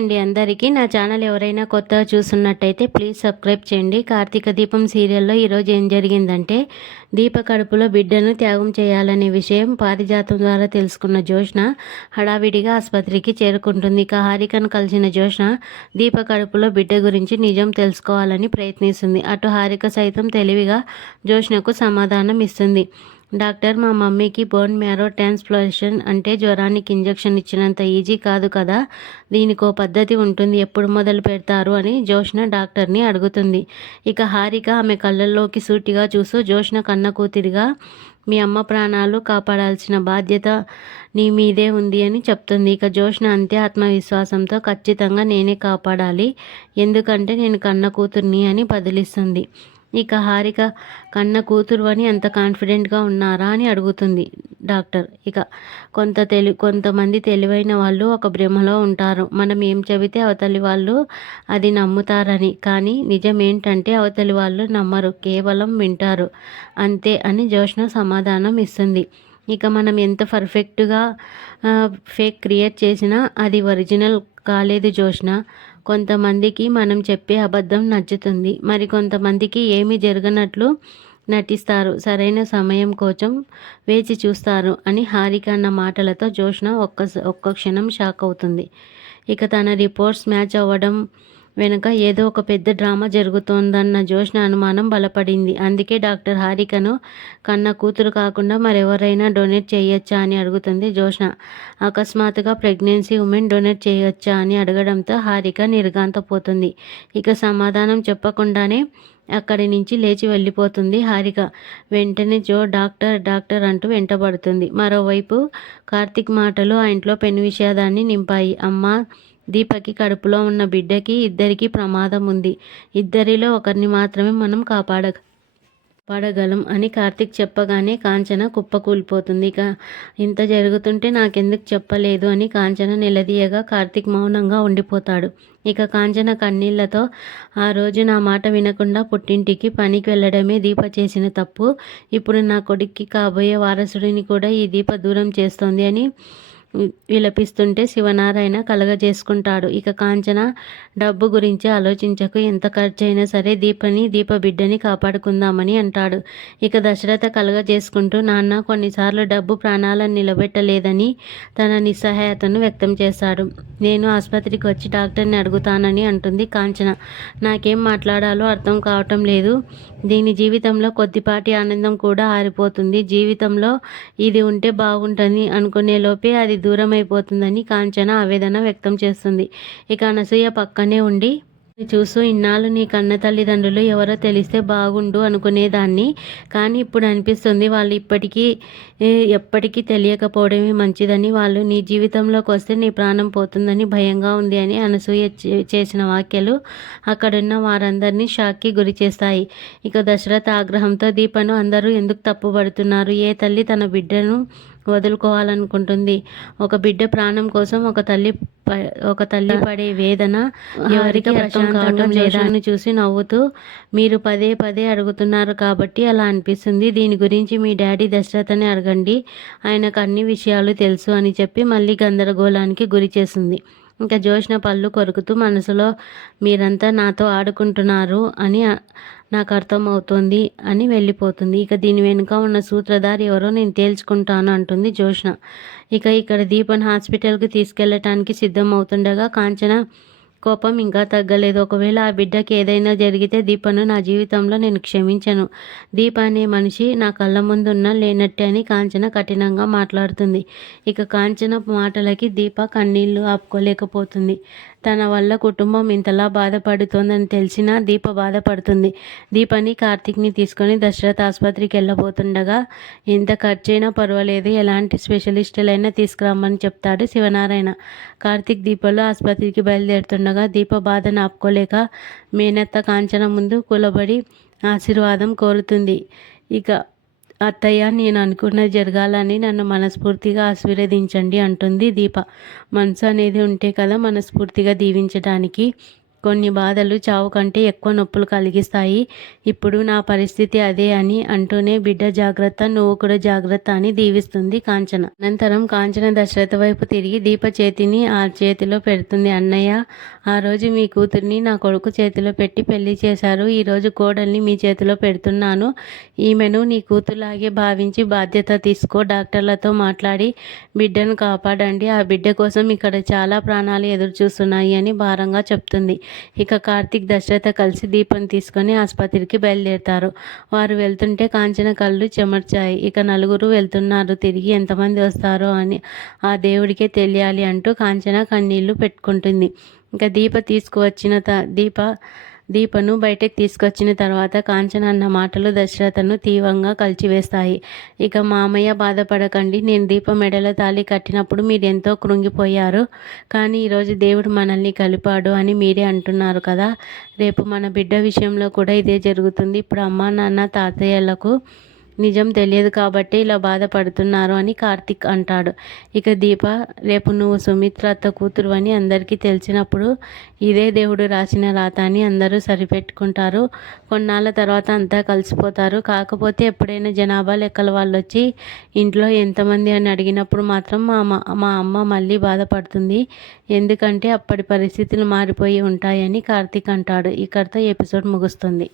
అండి అందరికీ. నా ఛానల్ ఎవరైనా కొత్తగా చూస్తున్నట్టయితే ప్లీజ్ సబ్స్క్రైబ్ చేయండి. కార్తీక దీపం సీరియల్లో ఈరోజు ఏం జరిగిందంటే, దీప కడుపులో బిడ్డను త్యాగం చేయాలనే విషయం పారిజాతం ద్వారా తెలుసుకున్న జ్యోష్న హడావిడిగా ఆసుపత్రికి చేరుకుంటుంది. ఇక హారికను కలిసిన జ్యోష్న దీప కడుపులో బిడ్డ గురించి నిజం తెలుసుకోవాలని ప్రయత్నిస్తుంది. అటు హారిక సైతం తెలివిగా జ్యోష్నకు సమాధానం ఇస్తుంది. డాక్టర్, మా మమ్మీకి బోన్ మ్యారో ట్రాన్స్ప్లాంటేషన్ అంటే జ్వరానికి ఇంజెక్షన్ ఇచ్చినంత ఈజీ కాదు కదా, దీనికో పద్ధతి ఉంటుంది, ఎప్పుడు మొదలు పెడతారు అని జ్యోష్న డాక్టర్ని అడుగుతుంది. ఇక హారిక ఆమె కళ్ళల్లోకి సూటిగా చూస్తూ, జ్యోష్న కన్న కూతురిగా మీ అమ్మ ప్రాణాలు కాపాడాల్సిన బాధ్యత నీ మీదే ఉంది అని చెప్తుంది. ఇక జ్యోష్న అంతే ఆత్మవిశ్వాసంతో ఖచ్చితంగా నేనే కాపాడాలి, ఎందుకంటే నేను కన్న కూతుర్ని అని బదిలిస్తుంది. ఇక హారిక కన్న కూతురు అని అంత కాన్ఫిడెంట్గా ఉన్నారా అని అడుగుతుంది డాక్టర్. ఇక కొంతమంది తెలివైన వాళ్ళు ఒక భ్రమలో ఉంటారు, మనం ఏం చెబితే అవతలి వాళ్ళు అది నమ్ముతారని. కానీ నిజం ఏంటంటే అవతలి వాళ్ళు నమ్మరు, కేవలం వింటారు అంతే అని జ్యోష్న సమాధానం ఇస్తుంది. ఇక మనం ఎంత పర్ఫెక్ట్గా ఫేక్ క్రియేట్ చేసినా అది ఒరిజినల్ కాలేదు జ్యోష్న. కొంతమందికి మనం చెప్పే అబద్ధం నచ్చుతుంది, మరి కొంతమందికి ఏమీ జరగనట్లు నటిస్తారు, సరైన సమయం కోసం వేచి చూస్తారు అని హారిక అన్న మాటలతో జ్యోష్న ఒక్క క్షణం షాక్ అవుతుంది. ఇక తన రిపోర్ట్స్ మ్యాచ్ అవ్వడం వెనుక ఏదో ఒక పెద్ద డ్రామా జరుగుతోందన్న జ్యోష్న అనుమానం బలపడింది. అందుకే డాక్టర్ హారికను కన్న కూతురు కాకుండా మరెవరైనా డొనేట్ చేయొచ్చా అని అడుగుతుంది జ్యోష్న. అకస్మాత్తుగా ప్రెగ్నెన్సీ ఉమెన్ డొనేట్ చేయొచ్చా అని అడగడంతో హారిక నిర్ఘాంతపోతుంది. ఇక సమాధానం చెప్పకుండానే అక్కడి నుంచి లేచి వెళ్ళిపోతుంది హారిక. వెంటనే జో డాక్టర్ డాక్టర్ అంటూ వెంటబడుతుంది. మరోవైపు కార్తీక్ మాటలు ఆ ఇంట్లో పెను విషాదాన్ని నింపాయి. అమ్మ, దీపకి కడుపులో ఉన్న బిడ్డకి ఇద్దరికీ ప్రమాదం ఉంది, ఇద్దరిలో ఒకరిని మాత్రమే మనం కాపాడగలం అని కార్తీక్ చెప్పగానే కాంచన కుప్పకూలిపోతుంది. ఇక ఇంత జరుగుతుంటే నాకెందుకు చెప్పలేదు అని కాంచన నిలదీయగా కార్తీక్ మౌనంగా ఉండిపోతాడు. ఇక కాంచన కన్నీళ్లతో, ఆ రోజు నా మాట వినకుండా పుట్టింటికి పనికి వెళ్ళడమే దీప చేసిన తప్పు, ఇప్పుడు నా కొడుక్కి కాబోయే వారసుడిని కూడా ఈ దీప దూరం చేస్తోంది అని విలపిస్తుంటే శివనారాయణ కలగజేసుకుంటాడు. ఇక కాంచన, డబ్బు గురించి ఆలోచించకు, ఎంత ఖర్చైనా సరే దీప బిడ్డని కాపాడుకుందామని అంటాడు. ఇక దశరథ కలగజేసుకుంటూ, నాన్న, కొన్నిసార్లు డబ్బు ప్రాణాలను నిలబెట్టలేదని తన నిస్సహాయతను వ్యక్తం చేశాడు. నేను ఆసుపత్రికి వచ్చి డాక్టర్ని అడుగుతానని అంటుంది కాంచన. నాకేం మాట్లాడాలో అర్థం కావటం లేదు, దీని జీవితంలో కొద్దిపాటి ఆనందం కూడా ఆరిపోతుంది, జీవితంలో ఇది ఉంటే బాగుంటుంది అనుకునే లోపే అది దూరం అయిపోతుందని కాంచన ఆవేదన వ్యక్తం చేస్తుంది. ఇక అనసూయ పక్కనే ఉండి చూస్తూ, ఇన్నాళ్ళు నీ కన్న తల్లిదండ్రులు ఎవరో తెలిస్తే బాగుండు అనుకునేదాన్ని, కానీ ఇప్పుడు అనిపిస్తుంది వాళ్ళు ఎప్పటికీ తెలియకపోవడమే మంచిదని, వాళ్ళు నీ జీవితంలోకి వస్తే నీ ప్రాణం పోతుందని భయంగా ఉంది అని అనసూయ చేసిన వ్యాఖ్యలు అక్కడున్న వారందరినీ షాక్కి గురి చేస్తాయి. ఇక దశరథ ఆగ్రహంతో, దీపను అందరూ ఎందుకు తప్పుపడుతున్నారు, ఏ తల్లి తన బిడ్డను వదులుకోవాలనుకుంటుంది, ఒక బిడ్డ ప్రాణం కోసం ఒక తల్లి పడే వేదన ఎవరికి అర్థం కావటం లేదా అని చూసి నవ్వుతూ, మీరు పదే పదే అడుగుతున్నారు కాబట్టి అలా అనిపిస్తుంది, దీని గురించి మీ డాడీ దశరథని అడగండి, ఆయనకు అన్ని విషయాలు తెలుసు అని చెప్పి మళ్ళీ గందరగోళానికి గురి చేస్తుంది. ఇంకా జ్యోష్న పళ్ళు కొరుకుతూ మనసులో, మీరంతా నాతో ఆడుకుంటున్నారు అని నాకు అర్థమవుతోంది అని వెళ్ళిపోతుంది. ఇక దీని వెనుక ఉన్న సూత్రధారి ఎవరో నేను తేల్చుకుంటాను అంటుంది జ్యోష్న. ఇక ఇక్కడ దీపన్ హాస్పిటల్కి తీసుకెళ్లటానికి సిద్ధం అవుతుండగా కాంచన కోపం ఇంకా తగ్గలేదు. ఒకవేళ ఆ బిడ్డకి ఏదైనా జరిగితే దీపను నా జీవితంలో నేను క్షమించను, దీప అనే మనిషి నా కళ్ళ ముందున్న లేనట్టే అని కాంచన కఠినంగా మాట్లాడుతుంది. ఇక కాంచన మాటలకి దీప కన్నీళ్లు ఆపుకోలేకపోతుంది. తన వల్ల కుటుంబం ఇంతలా బాధపడుతోందని తెలిసినా దీప బాధపడుతుంది. దీపని కార్తీక్ని తీసుకొని దశరథ ఆసుపత్రికి వెళ్ళబోతుండగా, ఎంత ఖర్చైనా పర్వాలేదు, ఎలాంటి స్పెషలిస్టులైనా తీసుకురమ్మని చెప్తాడు శివనారాయణ. కార్తీక్ దీపలో ఆసుపత్రికి బయలుదేరుతుండగా దీప బాధను ఆపుకోలేక మేనత్త కాంచన ముందు కూలబడి ఆశీర్వాదం కోరుతుంది. ఇక అత్తయ్య, నేను అనుకున్నది జరగాలని నన్ను మనస్ఫూర్తిగా ఆశీర్వదించండి అంటుంది దీప. మనసు అనేది ఉంటే కదా మనస్ఫూర్తిగా దీవించడానికి. కొన్ని బాధలు చావు కంటే ఎక్కువ నొప్పులు కలిగిస్తాయి. ఇప్పుడు నా పరిస్థితి అదే అని అంటూనే బిడ్డ జాగ్రత్త, నువ్వు కూడా జాగ్రత్త అని దీవిస్తుంది కాంచన. అనంతరం కాంచన దశరథ వైపు తిరిగి దీప చేతిని ఆ చేతిలో పెడుతుంది. అన్నయ్య, ఆ రోజు మీ కూతుర్ని నా కొడుకు చేతిలో పెట్టి పెళ్లి చేశారు. ఈరోజు కోడల్ని మీ చేతిలో పెడుతున్నాను. ఈమెను నీ కూతురులాగే భావించి బాధ్యత తీసుకో. డాక్టర్లతో మాట్లాడి బిడ్డను కాపాడండి. ఆ బిడ్డ కోసం ఇక్కడ చాలా ప్రాణాలు ఎదురు చూస్తున్నాయి అని భారంగా చెప్తుంది. ఇక కార్తీక్, దశరథ కలిసి దీపం తీసుకొని ఆసుపత్రికి బయలుదేరుతారు. వారు వెళ్తుంటే కాంచన కళ్ళు చెమర్చాయి. ఇక నలుగురు వెళ్తున్నారు. తిరిగి ఎంతమంది వస్తారో అని ఆ దేవుడికే తెలియాలి అంటూ కాంచన కన్నీళ్లు పెట్టుకుంటుంది. ఇక దీపను బయటకు తీసుకొచ్చిన తర్వాత కాంచన అన్న మాటలు దశరథను తీవ్రంగా కలిచివేస్తాయి. ఇక మామయ్య, బాధపడకండి, నేను దీప మెడలో తాళి కట్టినప్పుడు మీరెంతో కృంగిపోయారు. కానీ ఈరోజు దేవుడు మనల్ని కలిపాడు అని మీరే అంటున్నారు కదా. రేపు మన బిడ్డ విషయంలో కూడా ఇదే జరుగుతుంది. ఇప్పుడు అమ్మా, నాన్న, తాతయ్యలకు నిజం తెలియదు కాబట్టి ఇలా బాధపడుతున్నారు అని కార్తీక్ అంటాడు. ఇక దీప, రేపు నువ్వు సుమిత్ర అత్త కూతురు అని అందరికీ తెలిసినప్పుడు ఇదే దేవుడు రాసిన రాత అని అందరూ సరిపెట్టుకుంటారు. కొన్నాళ్ళ తర్వాత అంతా కలిసిపోతారు. కాకపోతే ఎప్పుడైనా జనాభా లెక్కల వాళ్ళు వచ్చి ఇంట్లో ఎంతమంది అని అడిగినప్పుడు మాత్రం మా అమ్మ మళ్ళీ బాధపడుతుంది. ఎందుకంటే అప్పటి పరిస్థితులు మారిపోయి ఉంటాయని కార్తీక్ అంటాడు. ఇక్కడితో ఎపిసోడ్ ముగుస్తుంది.